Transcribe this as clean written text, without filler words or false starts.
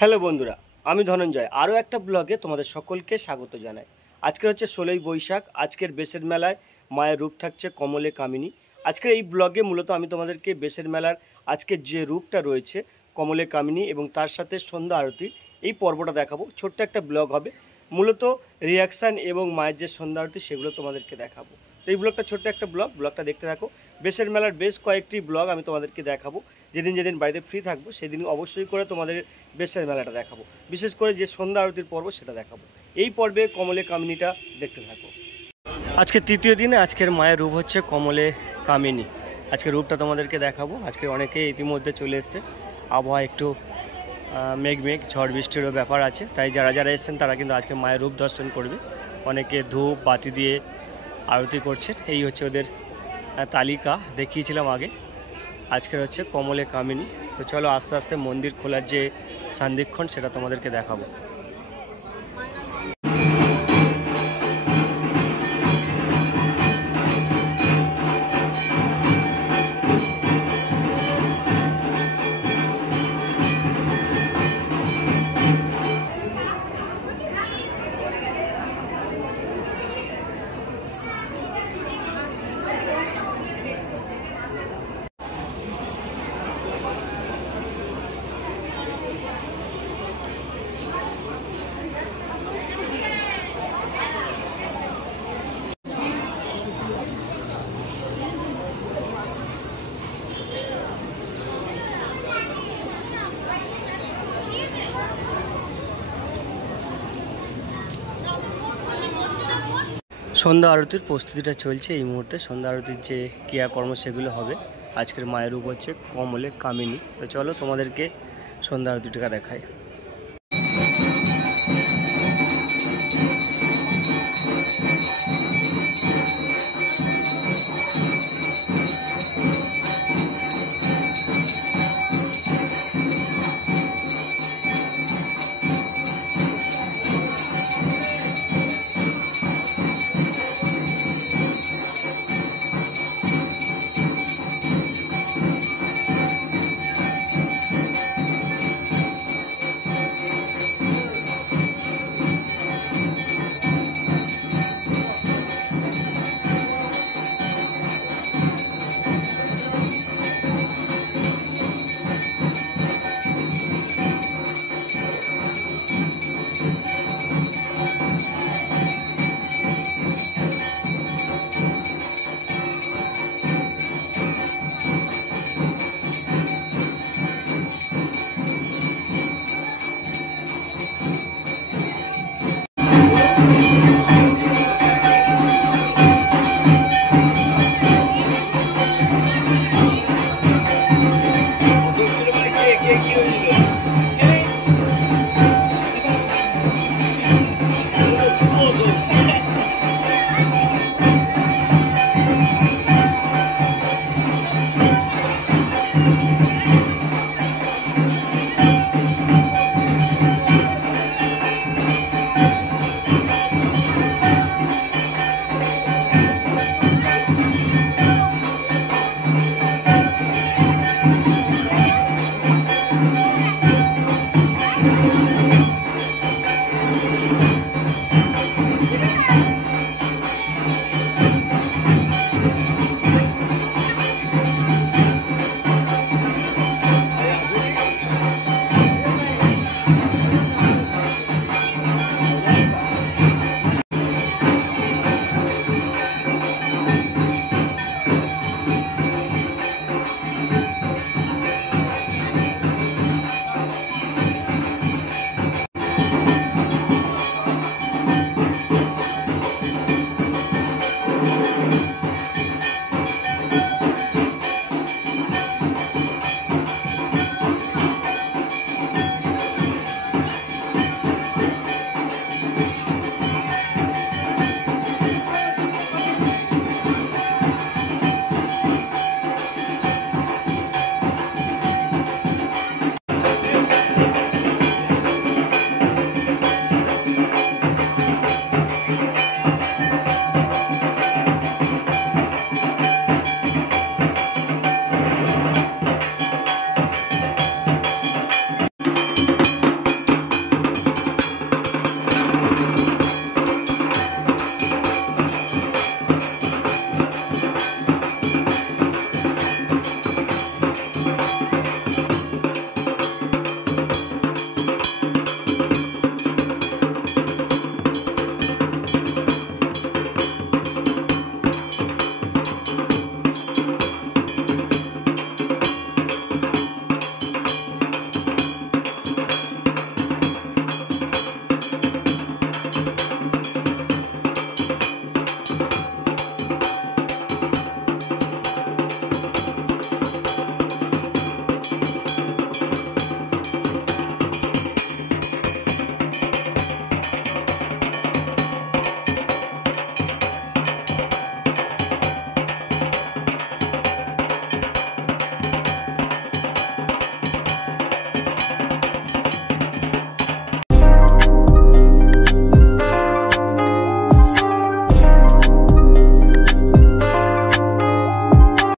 Hello বন্ধুরা, আমি ধনঞ্জয় আরও একটা ব্লগে তোমাদের সকলকে স্বাগত জানাই। আজকের হচ্ছে 16ই বৈশাখ। আজকের বেশের মেলায় মায়ের রূপ থাকছে কমলে কামিনী। আজকের এই ব্লগে মূলত আমি তোমাদেরকে বেশের মেলার আজকের যে রূপটা রয়েছে কমলে কামিনী এবং তার সাথে সন্ধ্যা আরতি এই পর্বটা দেখাবো। ছোট্ট একটা ব্লগ হবে, মূলত রিয়াকশান এবং মায়ের যে সন্ধ্যা আরতি সেগুলো তোমাদেরকে দেখাবো। তো এই ব্লগটা ছোট্ট একটা ব্লগটা দেখতে থাকো। বেশের মেলার বেশ কয়েকটি ব্লগ আমি তোমাদেরকে দেখাবো। যেদিন বাড়িতে ফ্রি থাকবো সেদিন অবশ্যই করে তোমাদের বেশের মেলাটা দেখাবো, বিশেষ করে যে সন্ধ্যা আরতির পর্ব সেটা দেখাবো। এই পর্বে কমলে কামিনীটা দেখতে থাকো। আজকে তৃতীয় দিনে আজকের মায়ের রূপ হচ্ছে কমলে কামিনী। আজকের রূপটা তোমাদেরকে দেখাবো। আজকে অনেকে ইতিমধ্যে চলে এসছে, আবহাওয়া একটু মেঘ ঝড় বৃষ্টিরও ব্যাপার আছে, তাই যারা এসছেন তারা কিন্তু আজকে মায়ের রূপ দর্শন করবে। অনেকে ধূপ বাতি দিয়ে আরতি করছে। এই হচ্ছে ওদের তালিকা, দেখিয়েছিলাম আগে। আজকের হচ্ছে কমলে কামিনী। তো চলো আস্তে আস্তে মন্দির খোলার যে সান্ধিক্ষণ সেটা তোমাদেরকে দেখাবো। সন্ধ্যা আরতির প্রস্তুতিটা চলছে এই মুহূর্তে। সন্ধ্যা আরতির যে ক্রিয়াকর্ম সেগুলো হবে। আজকের মায়ের রূপ হচ্ছে কমলে কামিনী। তো চলো তোমাদেরকে সন্ধ্যা আরতিটা দেখাই।